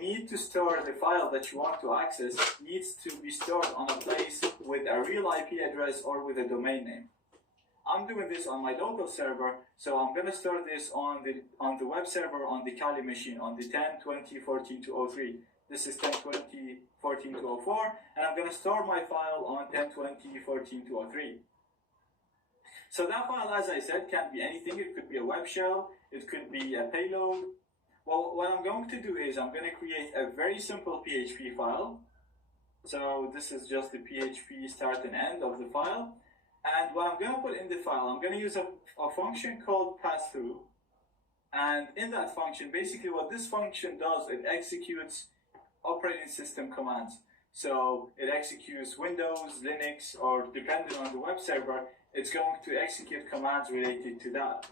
need to store the file that you want to access needs to be stored on a place with a real IP address or with a domain name. I'm doing this on my local server, so I'm going to store this on the web server on the Kali machine on the 10.20.14.203. This is 10.20.14.204, and I'm going to store my file on 10.20.14.203. So that file, as I said, can be anything. It could be a web shell, it could be a payload. Well, what I'm going to do is I'm going to create a very simple PHP file. So this is just the PHP start and end of the file. And what I'm going to put in the file, I'm going to use a function called passthrough. And in that function, basically what this function does, it executes operating system commands. So it executes Windows, Linux, or depending on the web server, it's going to execute commands related to that.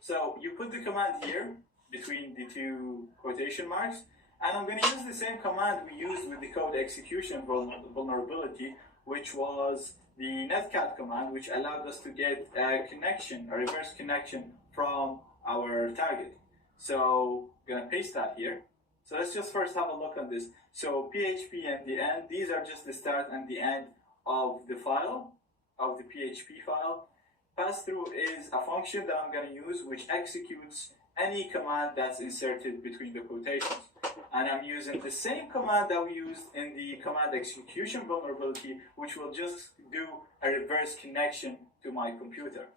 So you put the command here between the two quotation marks, and I'm going to use the same command we used with the code execution vulnerability, which was the netcat command, which allowed us to get a connection, a reverse connection from our target. So I'm going to paste that here. So let's just first have a look on this. So PHP and the end, these are just the start and the end of the file, of the PHP file. Passthrough is a function that I'm going to use which executes any command that's inserted between the quotations. And I'm using the same command that we used in the command execution vulnerability, which will just do a reverse connection to my computer.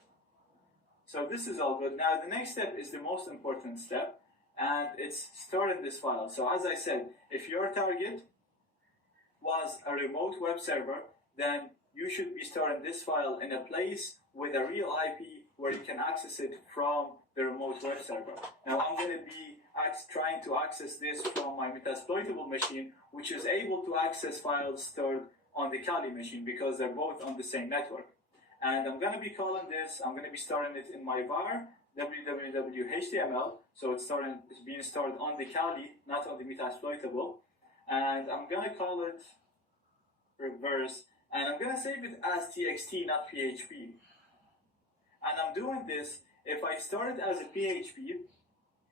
So this is all good. Now the next step is the most important step, and it's storing this file. So as I said, if your target was a remote web server, then you should be storing this file in a place with a real IP where you can access it from the remote web server. Now I'm going to be trying to access this from my Metasploitable machine, which is able to access files stored on the Kali machine because they're both on the same network. And I'm going to be calling this, I'm going to be storing it in my var www.html, so it's being stored on the Kali, not on the Metasploitable. And I'm going to call it reverse, and I'm going to save it as txt, not PHP. And I'm doing this, if I store it as a PHP,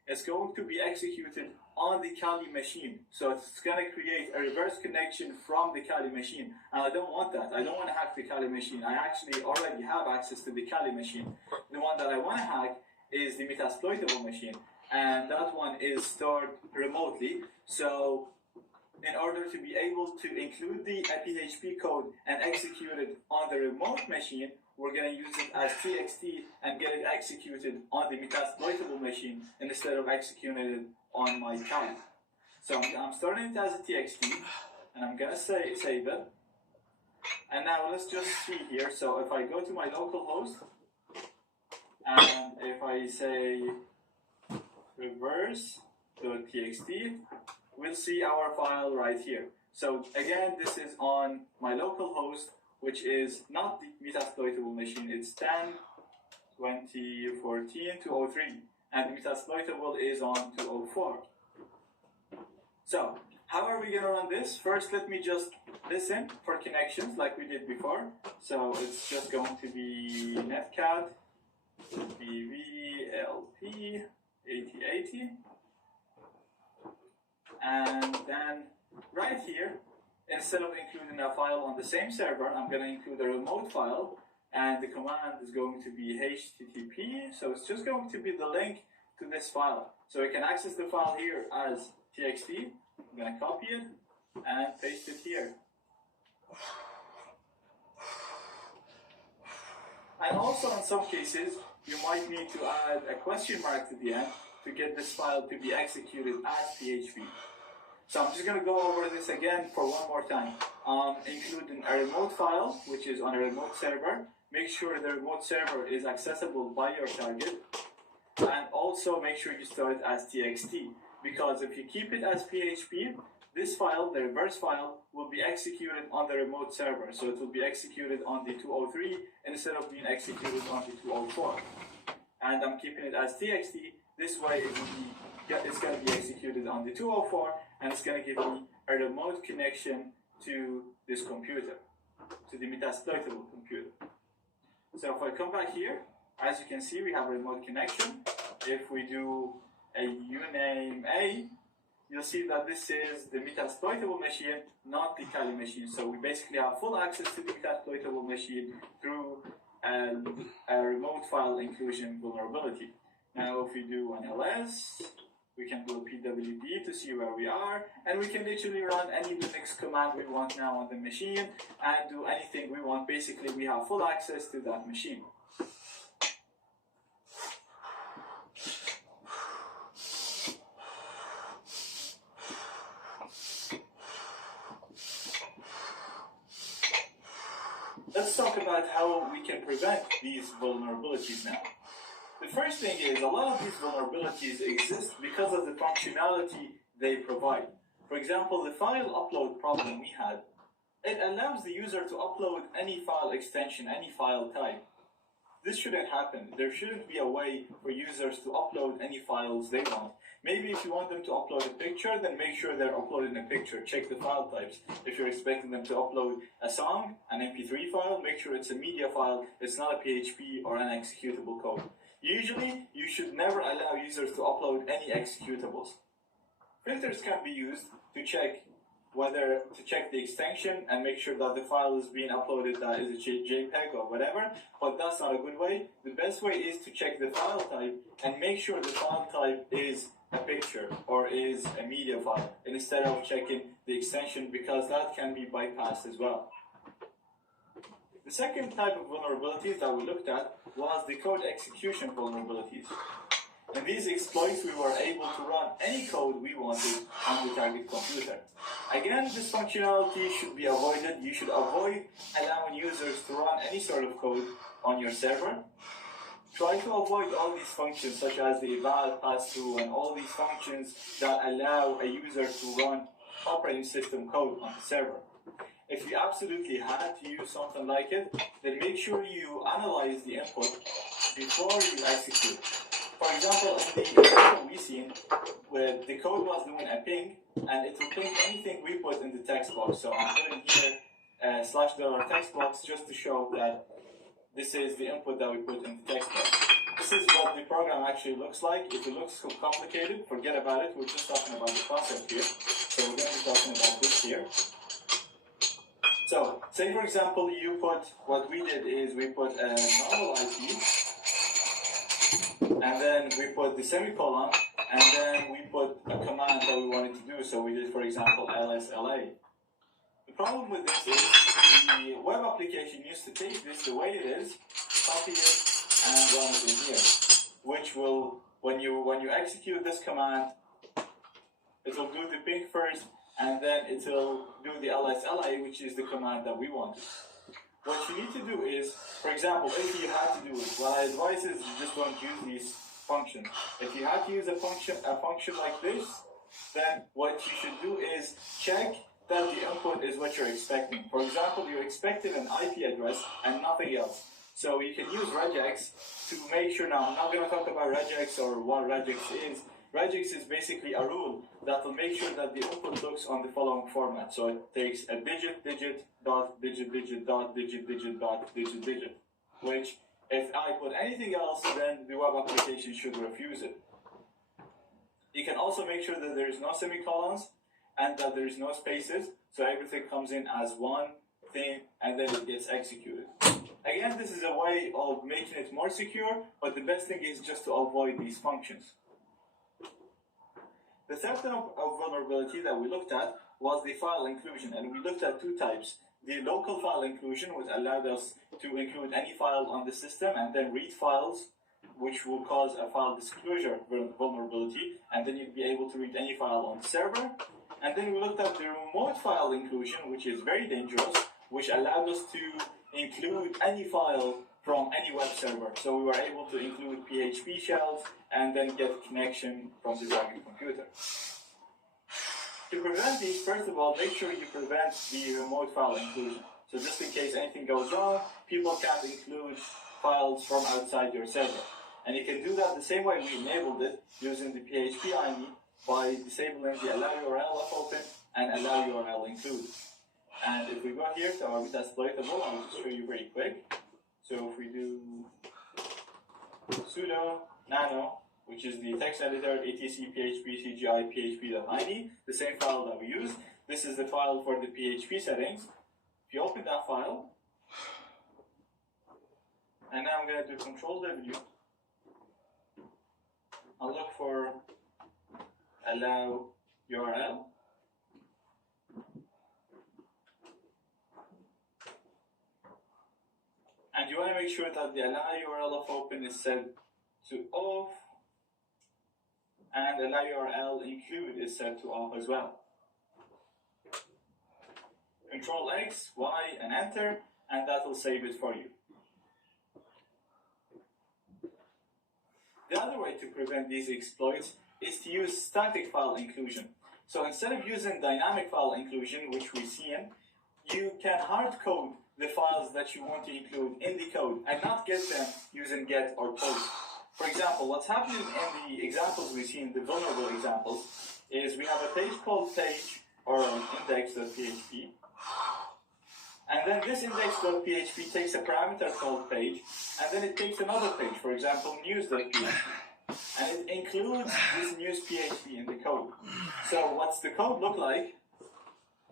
it's going to be executed on the Kali machine. So it's going to create a reverse connection from the Kali machine. And I don't want that. I don't want to hack the Kali machine. I actually already have access to the Kali machine. The one that I want to hack is the Metasploitable machine. And that one is stored remotely. So in order to be able to include the PHP code and execute it on the remote machine, we're going to use it as txt and get it executed on the Metasploitable machine instead of executing it on my Kali. So I'm starting it as a txt, and I'm going to save it. And now let's just see here. So if I go to my local host, and if I say reverse.txt, we'll see our file right here. So again, this is on my local host, which is not the Metasploitable machine. It's 10.20.14.203, and the Metasploitable is on 204. So how are we going to run this? First, let me just listen for connections like we did before. So it's just going to be netcat bvlp 8080, and then right here, instead of including a file on the same server, I'm going to include a remote file, and the command is going to be http, so it's just going to be the link to this file. So we can access the file here as txt. I'm going to copy it and paste it here. And also in some cases, you might need to add a question mark to the end to get this file to be executed as PHP. So I'm just going to go over this again for one more time. Including a remote file, which is on a remote server. Make sure the remote server is accessible by your target. And also make sure you store it as txt. Because if you keep it as PHP, this file, the reverse file, will be executed on the remote server. So it will be executed on the 203 instead of being executed on the 204. And I'm keeping it as txt. This way it's going to be executed on the 204, and it's going to give me a remote connection to this computer, to the Metasploitable computer. So if I come back here, as you can see, we have a remote connection. If we do a uname A, you'll see that this is the metasploitable machine, not the Kali machine. So we basically have full access to the metasploitable machine through a remote file inclusion vulnerability. Now if we do an ls, we can do a pwd to see where we are, and we can literally run any Linux command we want now on the machine and do anything we want. Basically, we have full access to that machine. Let's talk about how we can prevent these vulnerabilities now. The first thing is, a lot of these vulnerabilities exist because of the functionality they provide. For example, the file upload problem we had, it allows the user to upload any file extension, any file type. This shouldn't happen. There shouldn't be a way for users to upload any files they want. Maybe if you want them to upload a picture, then make sure they're uploading a picture. Check the file types. If you're expecting them to upload a song, an MP3 file, make sure it's a media file. It's not a PHP or an executable code. Usually, you should never allow users to upload any executables. Filters can be used to check the extension and make sure that the file is being uploaded that is a JPEG or whatever, but that's not a good way. The best way is to check the file type and make sure the file type is a picture or is a media file instead of checking the extension, because that can be bypassed as well. The second type of vulnerabilities that we looked at was the code execution vulnerabilities. In these exploits, we were able to run any code we wanted on the target computer. Again, this functionality should be avoided. You should avoid allowing users to run any sort of code on your server. Try to avoid all these functions such as the eval, pass-through, and all these functions that allow a user to run operating system code on the server. If you absolutely had to use something like it, then make sure you analyze the input before you execute. For example, in the example we seen, where the code was doing a ping, and it will ping anything we put in the text box. So I'm putting here /$ text box just to show that this is the input that we put in the text box. This is what the program actually looks like. If it looks complicated, forget about it. We're just talking about the concept here. So we're going to be talking about this here. So, say for example, what we did is we put a normal IP, and then we put the semicolon, and then we put a command that we wanted to do. So we did, for example, lsla. The problem with this is the web application used to take this the way it is, copy it, and run it in here. Which will, when you execute this command, it will do the ping first, and then it will do the lsla, which is the command that we wanted. What you need to do is, for example, if you had to do it, what I advise is you just don't use these functions. If you had to use a function like this, then what you should do is check that the input is what you're expecting. For example, you expected an IP address and nothing else. So you can use regex to make sure. Now, I'm not going to talk about regex or what regex is. Regex is basically a rule that will make sure that the input looks on the following format. So it takes a digit, digit, dot, digit, digit, dot, digit, digit, dot, digit, digit. Which, if I put anything else, then the web application should refuse it. You can also make sure that there is no semicolons and that there is no spaces, so everything comes in as one thing and then it gets executed. Again, this is a way of making it more secure, but the best thing is just to avoid these functions. The third type of vulnerability that we looked at was the file inclusion, and we looked at two types. The local file inclusion, which allowed us to include any file on the system and then read files, which will cause a file disclosure vulnerability, and then you'd be able to read any file on the server. And then we looked at the remote file inclusion, which is very dangerous, which allowed us to include any file from any web server. So we were able to include PHP shells and then get connection from the target computer. To prevent these, first of all, make sure you prevent the remote file inclusion. So just in case anything goes wrong, people can't include files from outside your server. And you can do that the same way we enabled it using the PHP INI by disabling the allow URL open and allow URL include. And if we go here to our metasploitable, I'll just show you very quick. So if we do sudo nano which is the text editor etc php cgi php.ini, the same file that we use. This is the file for the PHP settings. If you open that file, and now I'm going to do Control W, I'll look for allow URL. And you want to make sure that the allow URL of open is set to off, and allow URL include is set to off as well. Control X, Y, and enter, and that will save it for you. The other way to prevent these exploits is to use static file inclusion. So instead of using dynamic file inclusion, which we see in, you can hard code the files that you want to include in the code and not get them using get or post. For example, what's happening in the examples we see in the vulnerable examples is we have a page called page or index.php, and then this index.php takes a parameter called page, and then it takes another page, for example, news.php, and it includes this news.php in the code. So what's the code look like?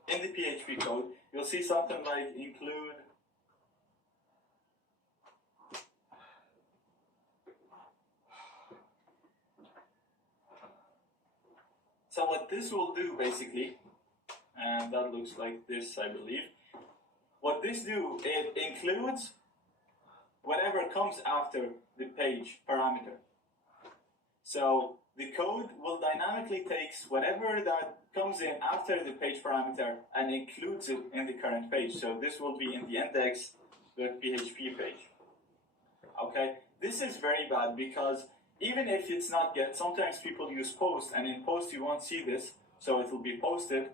In the PHP code, you'll see something like include So what this will do basically, and that looks like this, I believe. What this do, it includes whatever comes after the page parameter. So the code will dynamically takes whatever that comes in after the page parameter and includes it in the current page. So this will be in the index.php page. Okay, this is very bad because even if it's not get, sometimes people use post, and in post you won't see this, so it will be posted,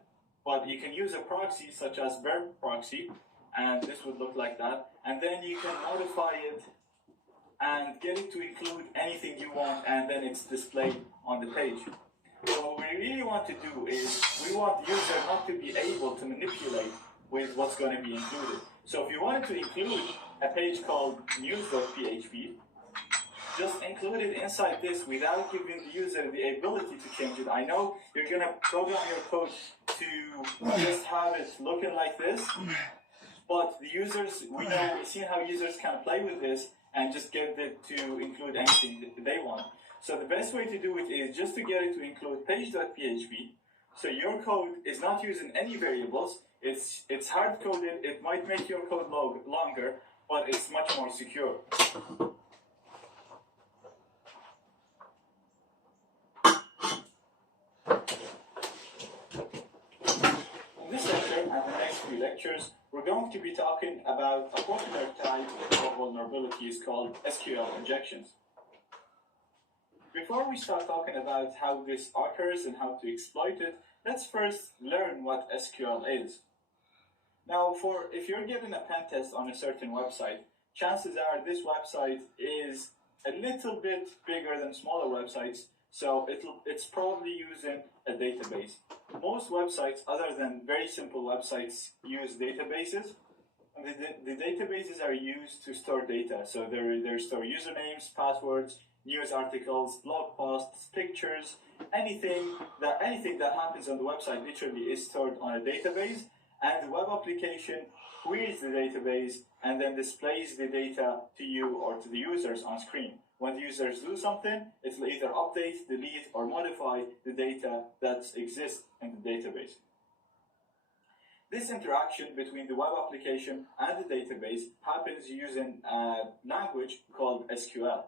but you can use a proxy such as verb proxy, and this would look like that, and then you can modify it and get it to include anything you want, and then it's displayed on the page. So what we really want to do is we want the user not to be able to manipulate with what's going to be included. So if you wanted to include a page called news.php, just include it inside this without giving the user the ability to change it. I know you're going to program your code to just have it looking like this, but the users, we've seen how users can play with this and just get it to include anything that they want. So the best way to do it is just to get it to include page.php. So your code is not using any variables. It's hard coded. It might make your code longer, but it's much more secure. In this lecture and the next few lectures, we're going to be talking about a popular type of vulnerabilities called SQL injections. Before we start talking about how this occurs and how to exploit it, let's first learn what SQL is. Now, if you're getting a pen test on a certain website, chances are this website is a little bit bigger than smaller websites, so it's probably using a database. Most websites, other than very simple websites, use databases. And the databases are used to store data, so they store usernames, passwords, news articles, blog posts, pictures, anything that happens on the website literally is stored on a database, and the web application queries the database and then displays the data to you or to the users on screen. When the users do something, it will either update, delete, or modify the data that exists in the database. This interaction between the web application and the database happens using a language called SQL.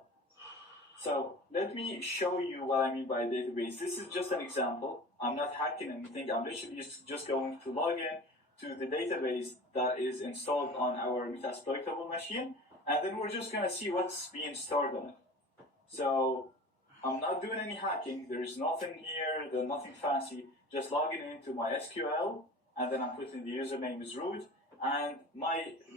So let me show you what I mean by a database. This is just an example. I'm not hacking anything. I'm literally just going to log in to the database that is installed on our Metasploitable machine, and then we're just going to see what's being stored on it. So I'm not doing any hacking. There's nothing here. There's nothing fancy. Just logging into my SQL, and then I'm putting the username as root. And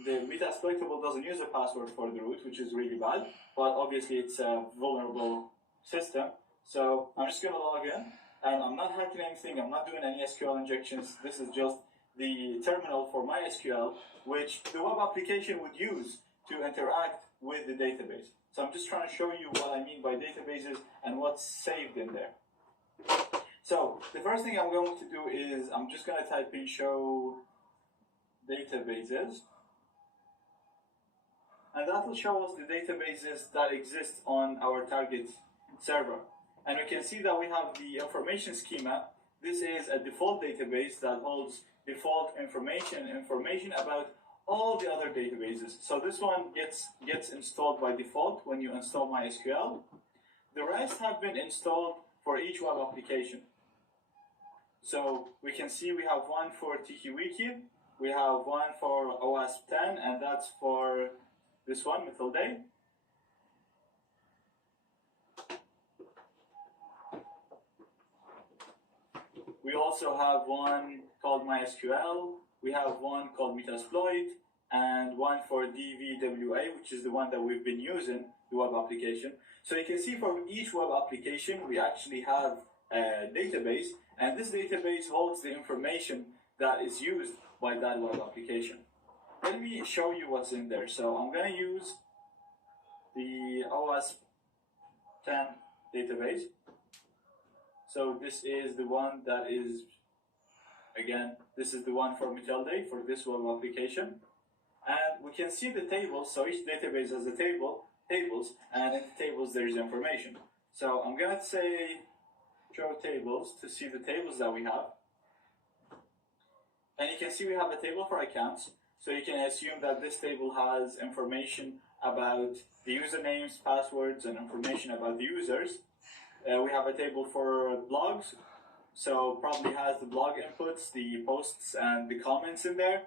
the Metasploitable doesn't use a password for the root, which is really bad, but obviously it's a vulnerable system. So I'm just going to log in, and I'm not hacking anything. I'm not doing any SQL injections. This is just the terminal for MySQL, which the web application would use to interact with the database. So I'm just trying to show you what I mean by databases and what's saved in there. So the first thing I'm going to do is I'm just going to type in show databases, and that will show us the databases that exist on our target server. And we can see that we have the information schema. This is a default database that holds default information about all the other databases. So this one gets installed by default when you install MySQL. The rest have been installed for each web application. So we can see we have one for TikiWiki, we have one for OWASP 10, and that's for this one, Method Day. We also have one called MySQL, we have one called Metasploit, and one for DVWA, which is the one that we've been using, the web application. So you can see for each web application, we actually have a database, and this database holds the information that is used by that web application. Let me show you what's in there. So I'm going to use the OWASP 10 database. So this is the one that is, again, this is the one for Day for this web application. And we can see the tables, so each database has a tables, and in the tables there is information. So I'm going to say show tables to see the tables that we have. And you can see we have a table for accounts, so you can assume that this table has information about the usernames, passwords, and information about the users. We have a table for blogs, so probably has the blog inputs, the posts, and the comments in there.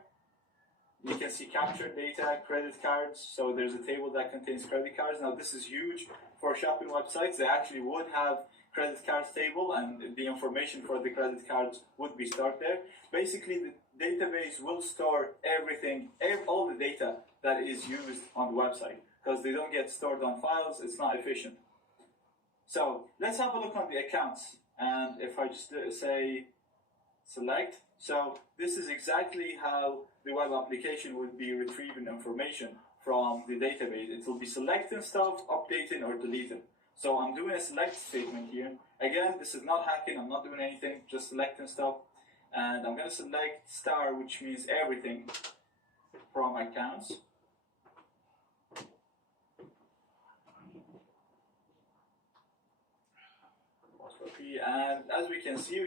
You can see captured data, credit cards, so there's a table that contains credit cards. Now this is huge for shopping websites. They actually would have credit cards table, and the information for the credit cards would be stored there. Basically, the database will store everything, all the data that is used on the website, because they don't get stored on files. It's not efficient. So let's have a look on the accounts, and if I just say select, so this is exactly how the web application would be retrieving information from the database. It will be selecting stuff, updating, or deleting. So I'm doing a select statement here. Again, this is not hacking, I'm not doing anything, just selecting stuff. And I'm going to select star, which means everything from accounts. And as we can see,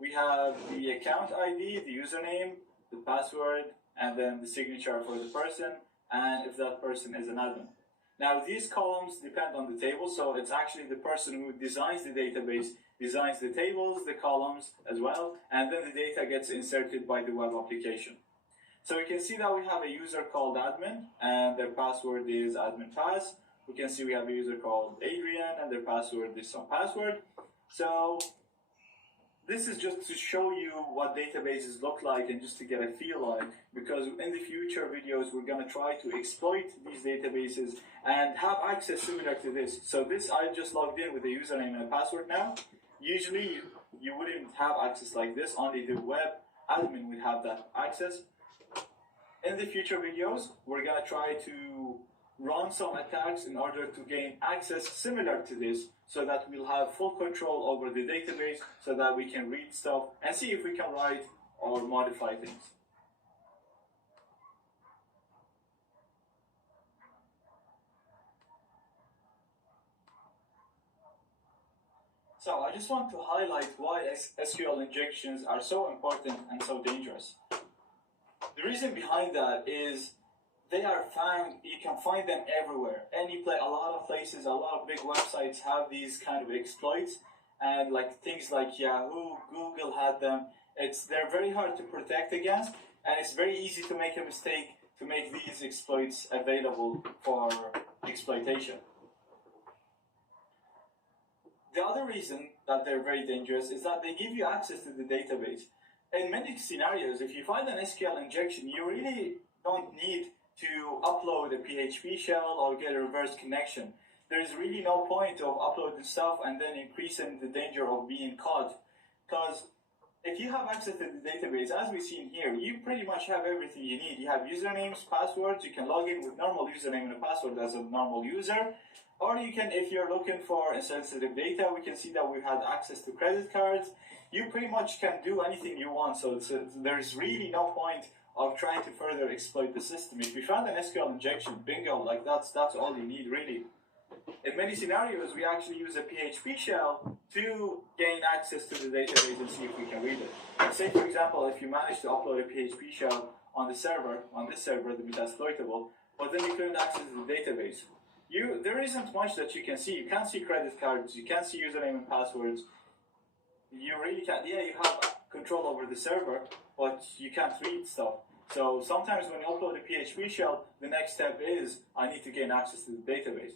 we have the account ID, the username, the password, and then the signature for the person, and if that person is an admin. Now these columns depend on the table, so it's actually the person who designs the database, designs the tables, the columns as well, and then the data gets inserted by the web application. So we can see that we have a user called admin, and their password is admin pass. We can see we have a user called Adrian, and their password is some password. So this is just to show you what databases look like and just to get a feel on it, because in the future videos we're going to try to exploit these databases and have access similar to this. So this, I just logged in with a username and a password now. Usually you wouldn't have access like this, only the web admin would have that access. In the future videos we're going to try to run some attacks in order to gain access similar to this, so that we'll have full control over the database, so that we can read stuff and see if we can write or modify things. So I just want to highlight why SQL injections are so important and so dangerous. The reason behind that is they are found, you can find them everywhere. A lot of places, a lot of big websites have these kind of exploits, and like things like Yahoo, Google had them. They're very hard to protect against, and it's very easy to make a mistake to make these exploits available for exploitation. The other reason that they're very dangerous is that they give you access to the database. In many scenarios, if you find an SQL injection, you really don't need to upload a PHP shell or get a reverse connection. There's really no point of uploading stuff and then increasing the danger of being caught, because if you have access to the database, as we've seen here, you pretty much have everything you need. You have usernames, passwords, you can log in with normal username and a password as a normal user, or you can, if you're looking for sensitive data, we can see that we've had access to credit cards. You pretty much can do anything you want, so there's really no point of trying to further exploit the system. If you found an SQL injection, bingo, like that's all you need really. In many scenarios, we actually use a PHP shell to gain access to the database and see if we can read it. Say, for example, if you manage to upload a PHP shell on this server, that's exploitable, but then you couldn't access the database. There isn't much that you can see. You can't see credit cards, you can't see username and passwords. You really can't. Yeah, you have control over the server, but you can't read stuff. So sometimes when you upload a PHP shell, the next step is I need to gain access to the database.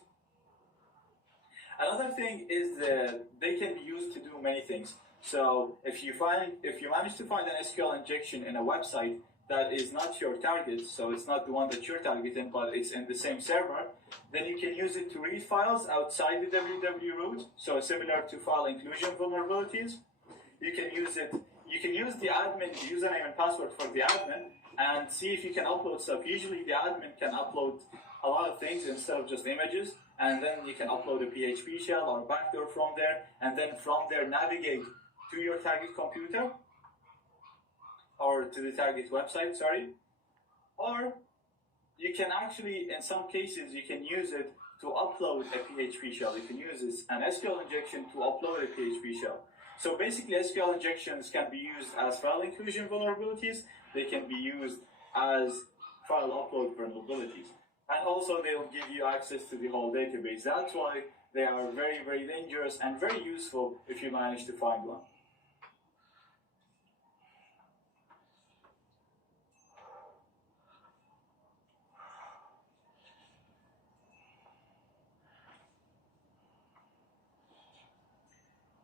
Another thing is that they can be used to do many things. So if you manage to find an SQL injection in a website that is not your target, so it's not the one that you're targeting, but it's in the same server, then you can use it to read files outside the www root, so similar to file inclusion vulnerabilities. You can use the admin, the username and password for the admin, and see if you can upload stuff. Usually the admin can upload a lot of things instead of just images, and then you can upload a PHP shell or backdoor from there, and then from there navigate to your target computer, or to the target website, sorry. Or you can actually, in some cases, you can use it to upload a PHP shell. You can use an SQL injection to upload a PHP shell. So basically, SQL injections can be used as file inclusion vulnerabilities. They can be used as file upload vulnerabilities. And also, they'll give you access to the whole database. That's why they are very, very dangerous and very useful if you manage to find one.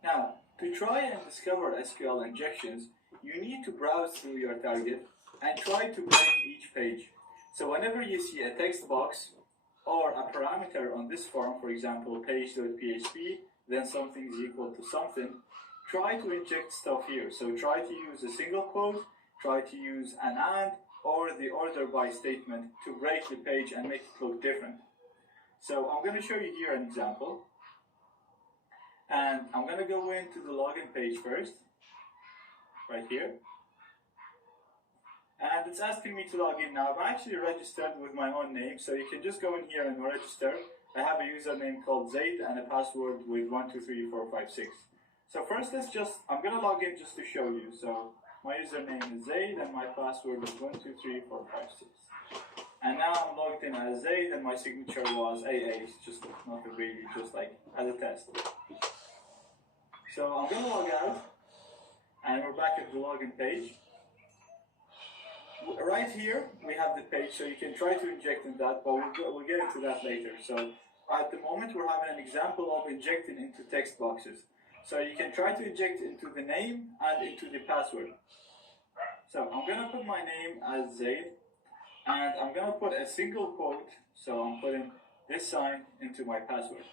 Now, to try and discover SQL injections, you need to browse through your target and try to break each page. So whenever you see a text box or a parameter on this form, for example, page.php, then something is equal to something, try to inject stuff here. So try to use a single quote, try to use an and, or the order by statement to break the page and make it look different. So I'm going to show you here an example. And I'm going to go into the login page first, right here. And it's asking me to log in now. I've actually registered with my own name, so you can just go in here and register. I have a username called Zaid and a password with 123456. So first, I'm going to log in just to show you. So my username is Zaid and my password is 123456. And now I'm logged in as Zaid and my signature was AA. It's just not really, just like as a test. So I'm going to log out, and we're back at the login page. Right here, we have the page, so you can try to inject in that, but we'll get into that later. So at the moment, we're having an example of injecting into text boxes. So you can try to inject into the name and into the password. So I'm going to put my name as Zaid, and I'm going to put a single quote, so I'm putting this sign into my password.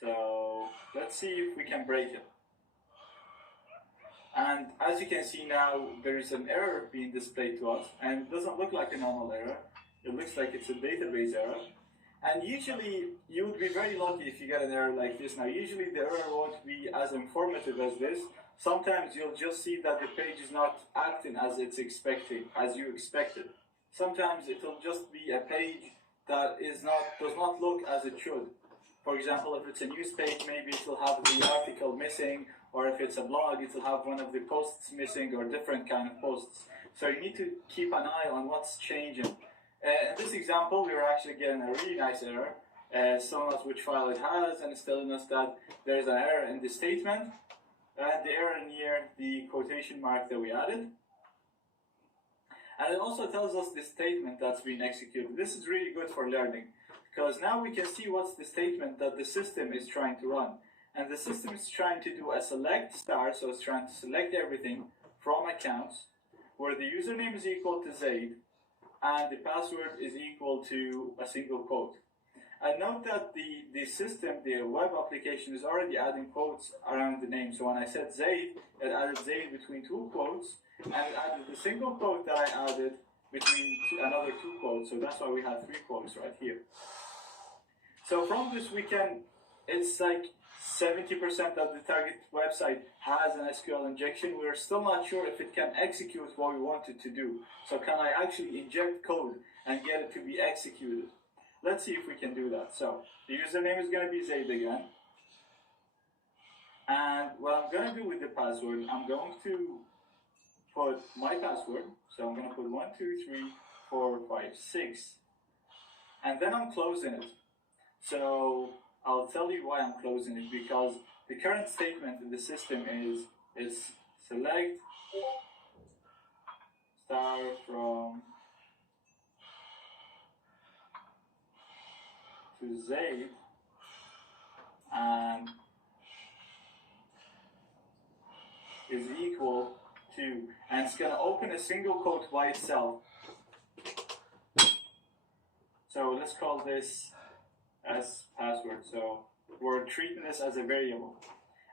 So let's see if we can break it. And as you can see now, there is an error being displayed to us, and it doesn't look like a normal error. It looks like it's a database error. And usually, you would be very lucky if you get an error like this. Now, usually the error won't be as informative as this. Sometimes you'll just see that the page is not acting as you expected. Sometimes it'll just be a page that does not look as it should. For example, if it's a news page, maybe it will have the article missing, or if it's a blog, it will have one of the posts missing, or different kind of posts. So you need to keep an eye on what's changing. In this example, we were actually getting a really nice error. Telling us which file it has, and it's telling us that there's an error in the statement, and the error near the quotation mark that we added. And it also tells us the statement that's being executed. This is really good for learning, because now we can see what's the statement that the system is trying to run. And the system is trying to do a select star, so it's trying to select everything from accounts, where the username is equal to Zaid, and the password is equal to a single quote. And note that the system, the web application, is already adding quotes around the name. So when I said Zaid, it added Zaid between two quotes, and it added the single quote that I added between another two quotes. So that's why we have 3 quotes right here. So from this we can, it's like 70% of the target website has an SQL injection. We're still not sure if it can execute what we want it to do. So can I actually inject code and get it to be executed? Let's see if we can do that. So the username is going to be Zaid again. And what I'm going to do with the password, I'm going to put my password. So I'm going to put 1, 2, 3, 4, 5, 6. And then I'm closing it. So I'll tell you why I'm closing it, because the current statement in the system is select star from to Zaid and is equal to, and it's going to open a single quote by itself. So let's call this as password. So we're treating this as a variable,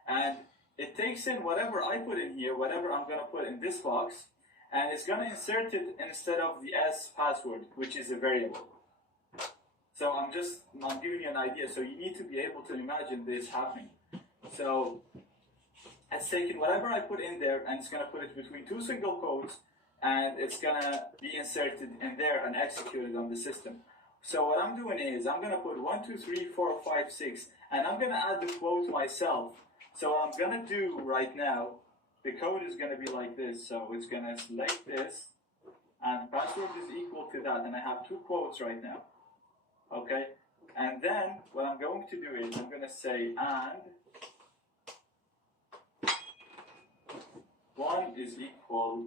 and it takes in whatever I put in here, whatever I'm going to put in this box, and it's going to insert it instead of the S password, which is a variable. So I'm giving you an idea, so you need to be able to imagine this happening. So it's taking whatever I put in there, and it's going to put it between 2 single quotes, and it's going to be inserted in there and executed on the system. So what I'm doing is I'm going to put 1, 2, 3, 4, 5, 6, and I'm going to add the quote myself. So what I'm going to do right now, the code is going to be like this. So it's going to select this, and password is equal to that, and I have 2 quotes right now. Okay, and then what I'm going to do is I'm going to say and 1 is equal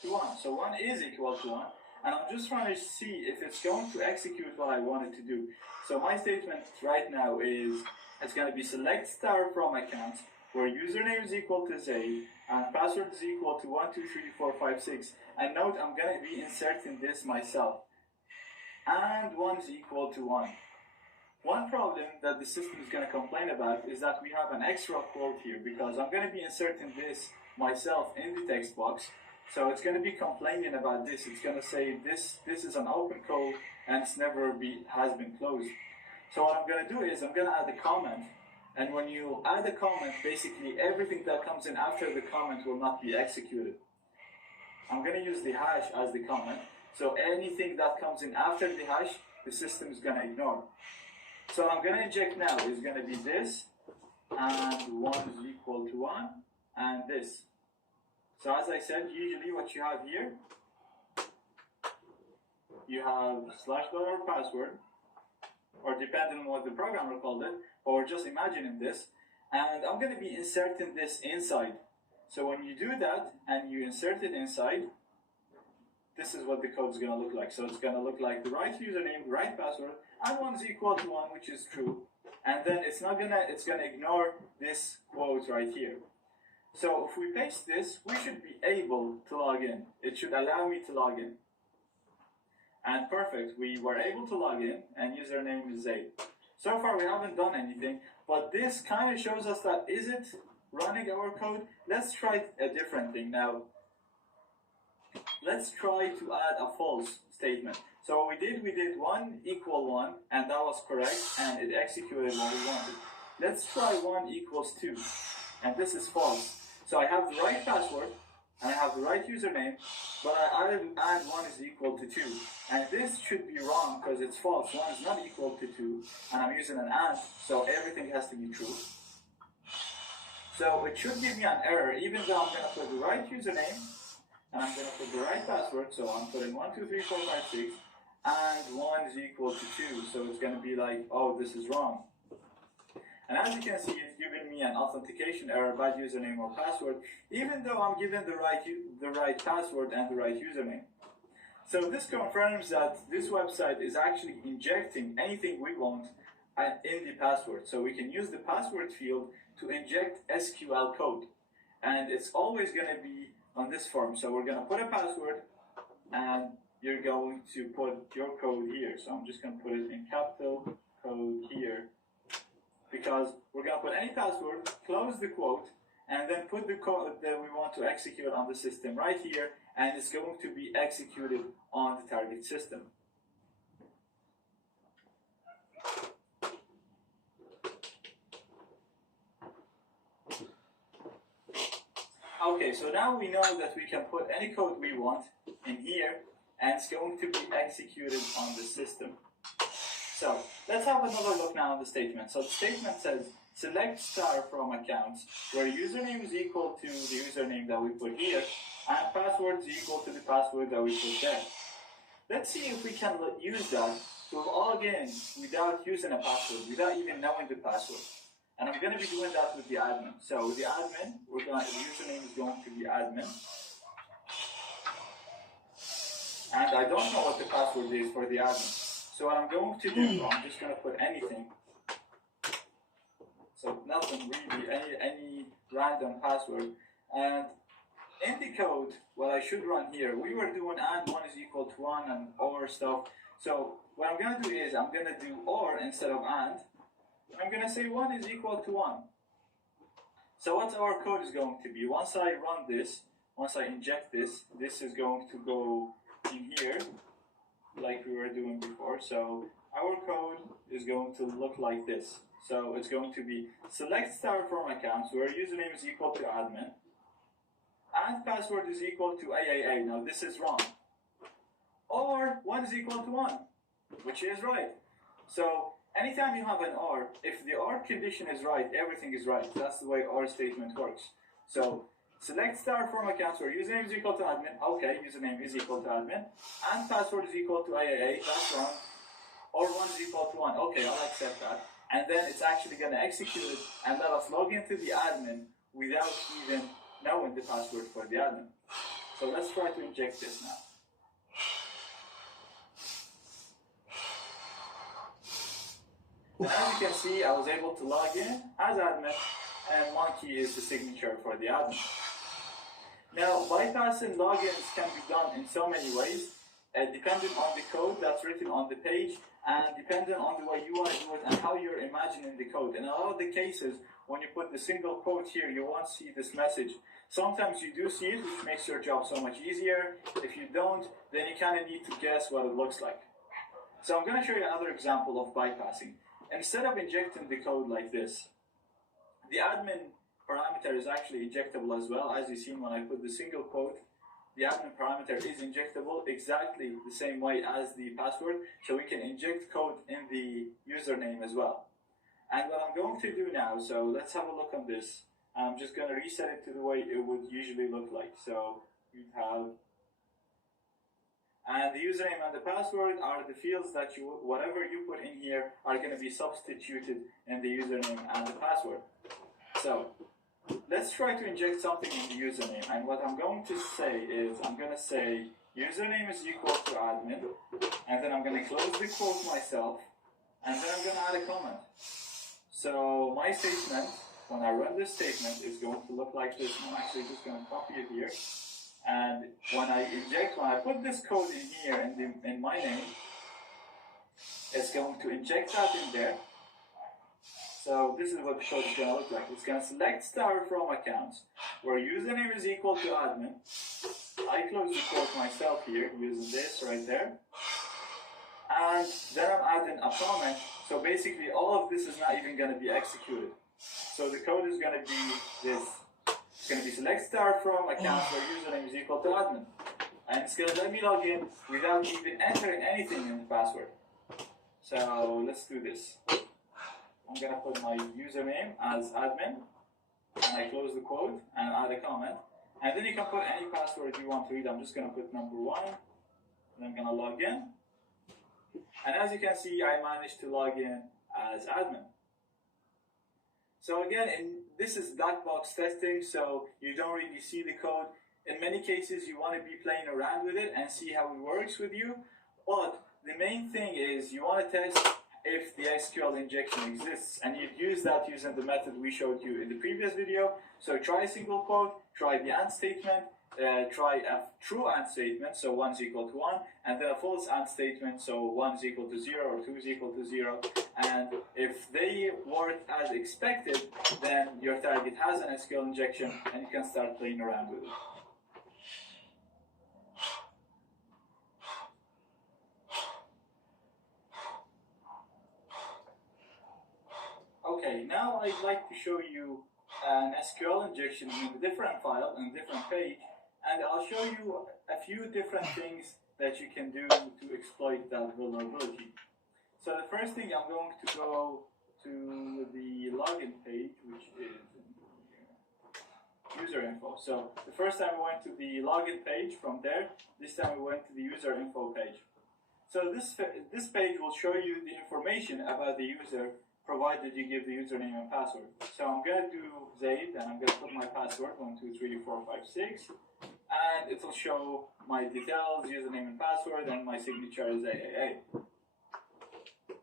to 1. So 1 is equal to 1. And I'm just trying to see if it's going to execute what I want it to do. So my statement right now is it's going to be select star from accounts where username is equal to Zaid and password is equal to 1, 2, 3, 4, 5, 6. And note I'm going to be inserting this myself. And 1 is equal to 1. One problem that the system is going to complain about is that we have an extra quote here, because I'm going to be inserting this myself in the text box. So it's going to be complaining about this. It's going to say this is an open code and it's never has been closed. So what I'm going to do is I'm going to add a comment. And when you add a comment, basically everything that comes in after the comment will not be executed. I'm going to use the hash as the comment. So anything that comes in after the hash, the system is going to ignore. So what I'm going to inject now is going to be this, and 1 is equal to 1, and this. So as I said, usually what you have here, you have /$ password, or depending on what the programmer called it, but we're just imagining this, and I'm going to be inserting this inside. So when you do that, and you insert it inside, this is what the code is going to look like. So it's going to look like the right username, the right password, and 1 is equal to 1, which is true. And then it's going to ignore this quote right here. So if we paste this, we should be able to log in. It should allow me to log in. And perfect, we were able to log in, and username is Zaid. So far we haven't done anything, but this kind of shows us that is it running our code? Let's try a different thing now. Let's try to add a false statement. So what we did 1 equal 1, and that was correct, and it executed what we wanted. Let's try 1 equals 2, and this is false. So I have the right password, and I have the right username, but I added and 1 is equal to 2. And this should be wrong because it's false. 1 is not equal to 2, and I'm using an and, so everything has to be true. So it should give me an error, even though I'm going to put the right username, and I'm going to put the right password, so I'm putting 1, 2, 3, 4, 5, 6, and 1 is equal to 2, so it's going to be like, oh, this is wrong. And as you can see, it's giving me an authentication error, bad username or password, even though I'm given the right password and the right username. So this confirms that this website is actually injecting anything we want in the password. So we can use the password field to inject SQL code. And it's always going to be on this form. So we're going to put a password, and you're going to put your code here. So I'm just going to put it in capital code here, because we're going to put any password, close the quote, and then put the code that we want to execute on the system right here, and it's going to be executed on the target system. Okay, so now we know that we can put any code we want in here, and it's going to be executed on the system. So let's have another look now at the statement. So the statement says, select star from accounts where username is equal to the username that we put here, and password is equal to the password that we put there. Let's see if we can use that to log in without using a password, without even knowing the password. And I'm going to be doing that with the admin. So with the admin, the username is going to be admin. And I don't know what the password is for the admin. So what I'm going to do, I'm just going to put anything. So nothing really, any random password. And in the code, what I should run here, we were doing and 1 is equal to 1 and or stuff. So what I'm going to do is I'm going to do or instead of and. I'm going to say 1 is equal to 1. So what our code is going to be, once I run this, once I inject this, this is going to go in here like we were doing before. So our code is going to look like this. So it's going to be select star from accounts where username is equal to admin and password is equal to AAA. Now this is wrong. Or 1 is equal to 1, which is right. So anytime you have an OR, if the OR condition is right, everything is right. That's the way OR statement works. So select star from accounts where username is equal to admin. Okay, username is equal to admin. And password is equal to AAA. That's wrong. Or 1 is equal to 1. Okay, I'll accept that. And then it's actually going to execute it and let us log into the admin without even knowing the password for the admin. So let's try to inject this now. And as you can see, I was able to log in as admin, and monkey is the signature for the admin. Now, bypassing logins can be done in so many ways, depending on the code that's written on the page, and depending on the way you want to do it and how you're imagining the code. In a lot of the cases, when you put the single quote here, you won't see this message. Sometimes you do see it, which makes your job so much easier. If you don't, then you kind of need to guess what it looks like. So I'm going to show you another example of bypassing. Instead of injecting the code like this, the admin parameter is actually injectable as well. As you've seen when I put the single quote, the admin parameter is injectable exactly the same way as the password, so we can inject code in the username as well. And what I'm going to do now, so let's have a look on this. I'm just going to reset it to the way it would usually look like. So you have, and the username and the password are the fields that whatever you put in here are going to be substituted in the username and the password. So let's try to inject something in the username, and what I'm going to say is I'm going to say username is equal to admin, and then I'm going to close the quote myself, and then I'm going to add a comment. So my statement, when I run this statement, is going to look like this. I'm actually just going to copy it here, and when I put this code in here in my name, it's going to inject that in there. So this is what the code is going to look like. It's going to select star from accounts where username is equal to admin. I close the quote myself here using this right there. And then I'm adding a comment. So basically all of this is not even going to be executed. So the code is going to be this. It's going to be select star from accounts where username is equal to admin. And it's going to let me log in without even entering anything in the password. So let's do this. I'm going to put my username as admin, and I close the quote and add a comment. And then you can put any password you want to read. I'm just going to put number 1, and I'm going to log in. And as you can see, I managed to log in as admin. So again, this is black box testing, so you don't really see the code. In many cases, you want to be playing around with it and see how it works with you. But the main thing is you want to test if the SQL injection exists, and you'd use that using the method we showed you in the previous video. So try a single quote, try the AND statement, try a true AND statement, so 1 is equal to 1, and then a false AND statement, so 1 is equal to 0 or 2 is equal to 0. And if they work as expected, then your target has an SQL injection and you can start playing around with it. Okay, now I'd like to show you an SQL injection in a different file, in a different page, and I'll show you a few different things that you can do to exploit that vulnerability. So the first thing, I'm going to go to the login page, which is user info. So the first time we went to the login page, from there, this time we went to the user info page. So this page will show you the information about the user, provided you give the username and password. So I'm going to do Zaid, and I'm going to put my password, 123456, and it will show my details, username and password, and my signature is AAA.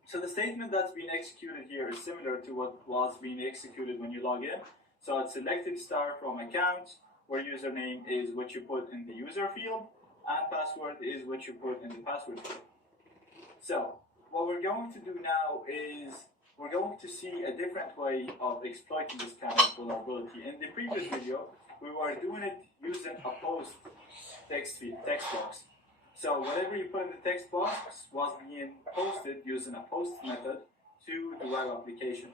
So the statement that's being executed here is similar to what was being executed when you log in. So it's selected star from accounts, where username is what you put in the user field, and password is what you put in the password field. So what we're going to do now is we're going to see a different way of exploiting this kind of vulnerability. In the previous video, we were doing it using a post text box. So whatever you put in the text box was being posted using a post method to the web application.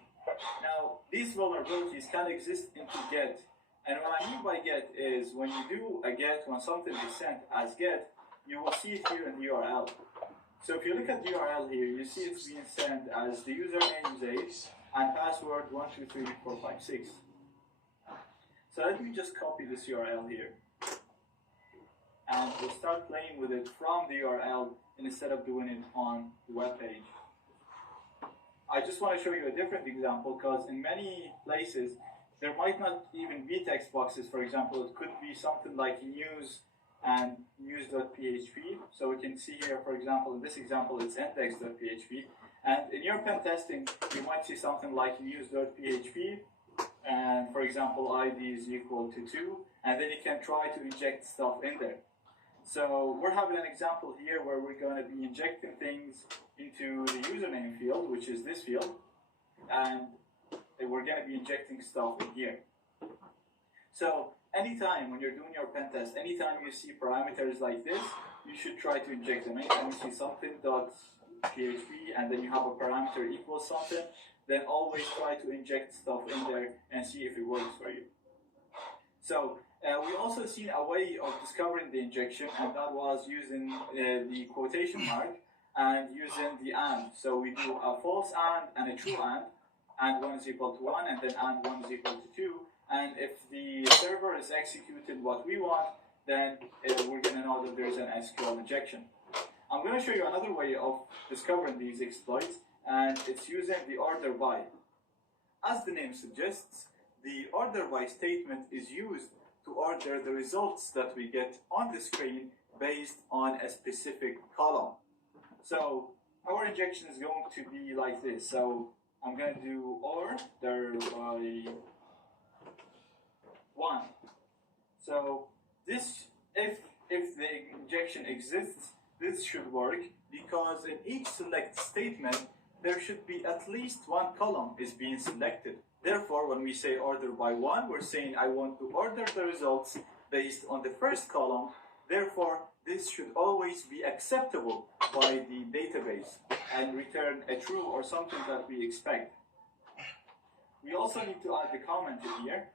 Now, these vulnerabilities can exist into GET. And what I mean by GET is when you do a GET, when something is sent as GET, you will see it here in the URL. So if you look at the URL here, you see it's being sent as the username Zaid and password 123456. So let me just copy this URL here. And we'll start playing with it from the URL instead of doing it on the web page. I just want to show you a different example, because in many places there might not even be text boxes. For example, it could be something like news and news.php. So we can see here, for example, in this example, it's index.php. And in your pen testing, you might see something like news.php. And for example, ID is equal to 2. And then you can try to inject stuff in there. So we're having an example here where we're going to be injecting things into the username field, which is this field. And we're going to be injecting stuff in here. So anytime when you're doing your pen test, anytime you see parameters like this, you should try to inject them. Anytime you see something.php and then you have a parameter equals something, then always try to inject stuff in there and see if it works for you. So we also seen a way of discovering the injection, and that was using the quotation mark and using the AND. So we do a false AND and a true and 1 is equal to 1, and then AND 1 is equal to 2. And if the server is executing what we want, then we're going to know that there's an SQL injection. I'm going to show you another way of discovering these exploits, and it's using the order by. As the name suggests, the order by statement is used to order the results that we get on the screen based on a specific column. So our injection is going to be like this. So I'm going to do order by 1. So this, if the injection exists, this should work, because in each select statement there should be at least one column is being selected. Therefore, when we say order by 1, we're saying I want to order the results based on the first column. Therefore, this should always be acceptable by the database and return a true or something that we expect. We also need to add the comment in here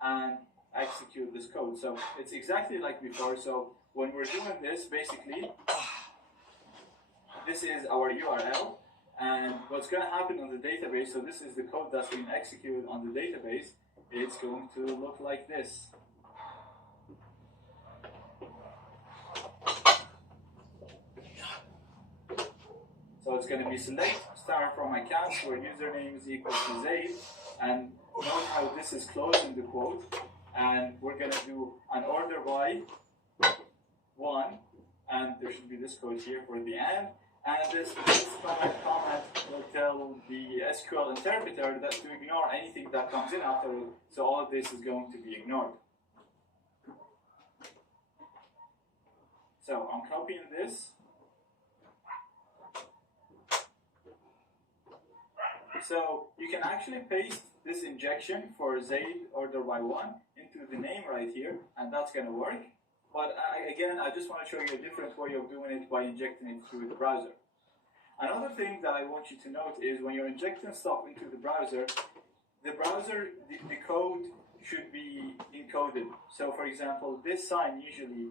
and execute this code. So it's exactly like before. So when we're doing this, basically, this is our URL. And what's going to happen on the database, so this is the code that's being executed on the database, it's going to look like this. So it's going to be select star from accounts where username is equal to Zaid, and note how this is closing the quote, and we're going to do an order by 1, and there should be this code here for the AND. And this comment will tell the SQL interpreter that to ignore anything that comes in after it, so all of this is going to be ignored. So I'm copying this. So you can actually paste this injection for Zaid order by one into the name right here, and that's going to work. But again, I just want to show you a different way of doing it by injecting it through the browser. Another thing that I want you to note is when you're injecting stuff into the browser, the code should be encoded. So for example, this sign usually,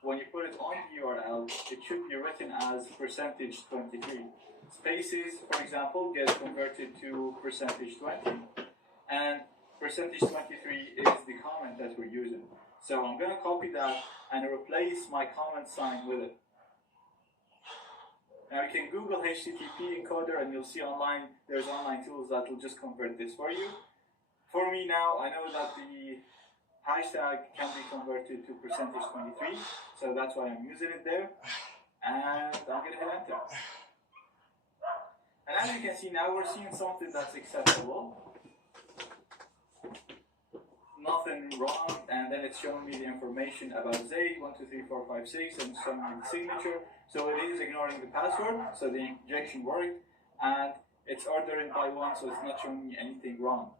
when you put it on the URL, it should be written as %23. Spaces, for example, get converted to %20, and %23 is the comment that we're using. So I'm going to copy that and replace my comment sign with it. Now you can Google HTTP encoder and you'll see online, there's online tools that will just convert this for you. For me now, I know that the hashtag can be converted to %23, so that's why I'm using it there. And I'm going to hit enter. And as you can see now, we're seeing something that's acceptable. Nothing wrong, and then it's showing me the information about Zaid 1, 2, 3, 4, 5, 6, and showing me the signature. So it is ignoring the password, so the injection worked, and it's ordering by one, so it's not showing me anything wrong.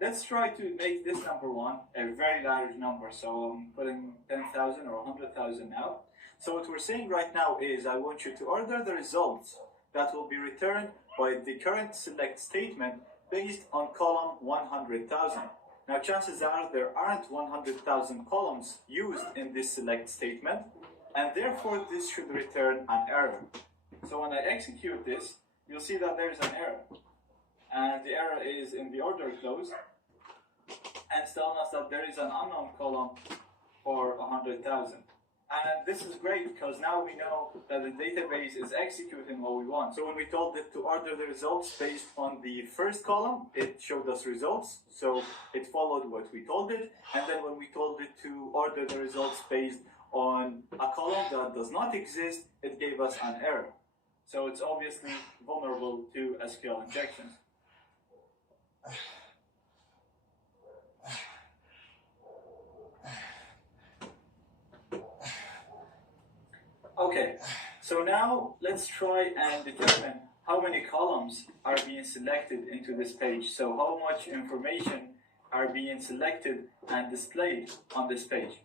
Let's try to make this number one a very large number. So I'm putting 10,000 or 100,000 now. So what we're saying right now is I want you to order the results that will be returned by the current select statement based on column 100,000. Now chances are there aren't 100,000 columns used in this select statement, and therefore this should return an error. So when I execute this, you'll see that there's an error. And the error is in the order clause, and it's telling us that there is an unknown column for 100,000. And this is great because now we know that the database is executing what we want. So when we told it to order the results based on the first column, it showed us results. So it followed what we told it. And then when we told it to order the results based on a column that does not exist, it gave us an error. So it's obviously vulnerable to SQL injections. Okay, so now let's try and determine how many columns are being selected into this page. So how much information are being selected and displayed on this page.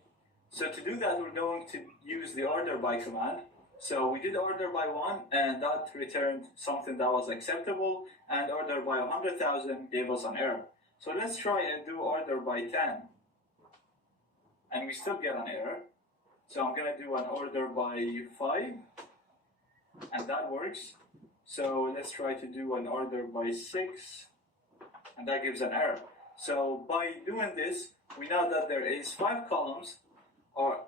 So to do that, we're going to use the order by command. So we did order by 1, and that returned something that was acceptable, and order by 100,000 gave us an error. So let's try and do order by 10, and we still get an error. So I'm going to do an order by 5, and that works. So let's try to do an order by 6, and that gives an error. So by doing this, we know that there is 5 columns are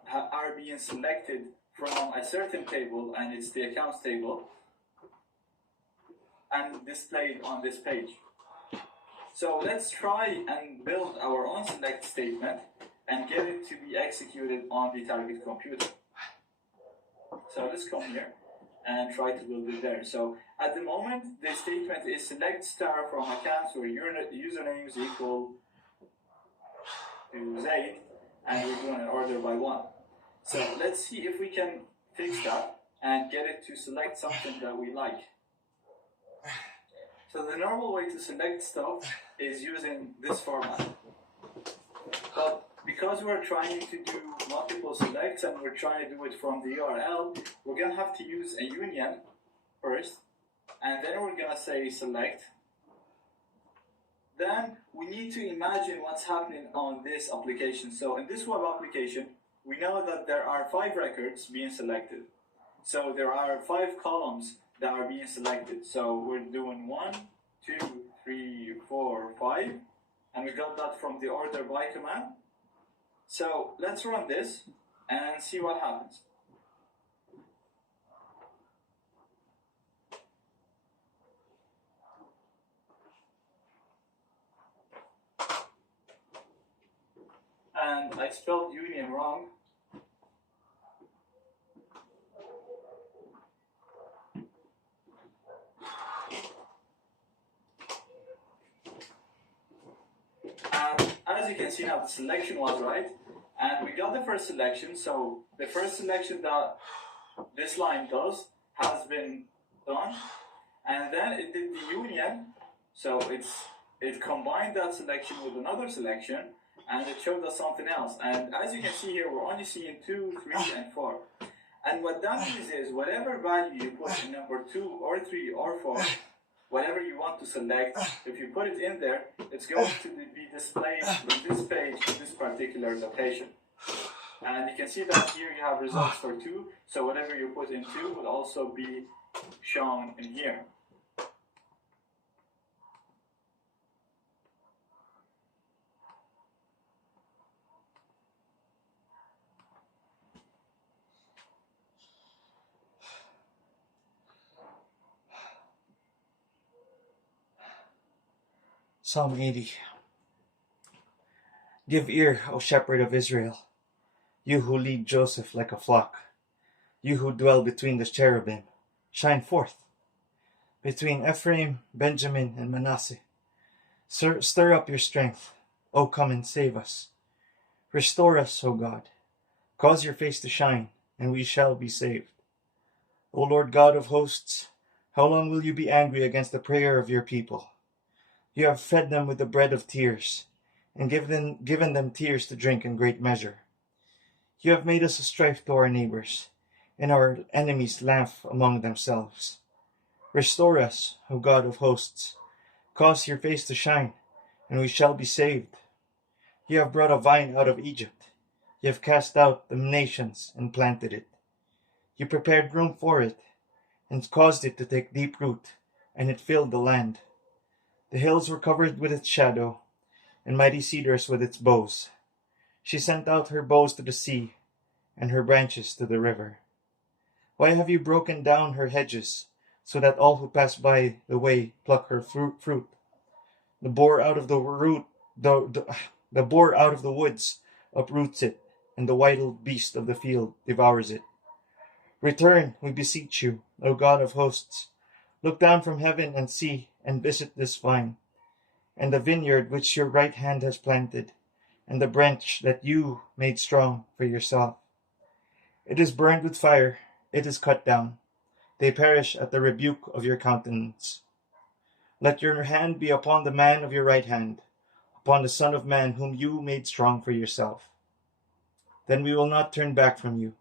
being selected from a certain table, and it's the accounts table, and displayed on this page. So let's try and build our own select statement and get it to be executed on the target computer. So let's come here and try to build it there. So at the moment, the statement is select star from accounts where your username is equal to Zaid, and we're doing an order by 1. So let's see if we can fix that and get it to select something that we like. So the normal way to select stuff is using this format. But because we're trying to do multiple selects and we're trying to do it from the URL, we're going to have to use a union first, and then we're going to say select. Then we need to imagine what's happening on this application. So in this web application, we know that there are 5 records being selected. So there are 5 columns that are being selected. So we're doing 1, 2, 3, 4, 5, and we got that from the order by command. So let's run this and see what happens. And I spelled union wrong. And as you can see now, the selection was right, and we got the first selection. So the first selection that this line does has been done, and then it did the union. So it combined that selection with another selection, and it showed us something else. And as you can see here, we're only seeing 2, 3, and 4. And what that means is whatever value you put in number 2 or 3 or 4, whatever you want to select, if you put it in there, it's going to be displayed on this page in this particular location. And you can see that here you have results for 2, so whatever you put in 2 will also be shown in here. Psalm 80. Give ear, O shepherd of Israel, you who lead Joseph like a flock, you who dwell between the cherubim, shine forth. Between Ephraim, Benjamin, and Manasseh, stir up your strength. O come and save us. Restore us, O God. Cause your face to shine, and we shall be saved. O Lord God of hosts, how long will you be angry against the prayer of your people? You have fed them with the bread of tears, and given them tears to drink in great measure. You have made us a strife to our neighbors, and our enemies laugh among themselves. Restore us, O God of hosts. Cause your face to shine, and we shall be saved. You have brought a vine out of Egypt. You have cast out the nations and planted it. You prepared room for it, and caused it to take deep root, and it filled the land. The hills were covered with its shadow, and mighty cedars with its boughs. She sent out her boughs to the sea, and her branches to the river. Why have you broken down her hedges, so that all who pass by the way pluck her fruit? The boar out of the woods uproots it, and the wild beast of the field devours it. Return, we beseech you, O God of hosts. Look down from heaven and see, and visit this vine, and the vineyard which your right hand has planted, and the branch that you made strong for yourself. It is burned with fire, it is cut down. They perish at the rebuke of your countenance. Let your hand be upon the man of your right hand, upon the Son of Man whom you made strong for yourself. Then we will not turn back from you.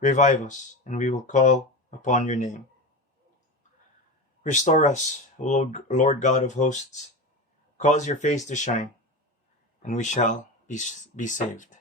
Revive us, and we will call upon your name. Restore us, O Lord God of hosts. Cause your face to shine, and we shall be saved.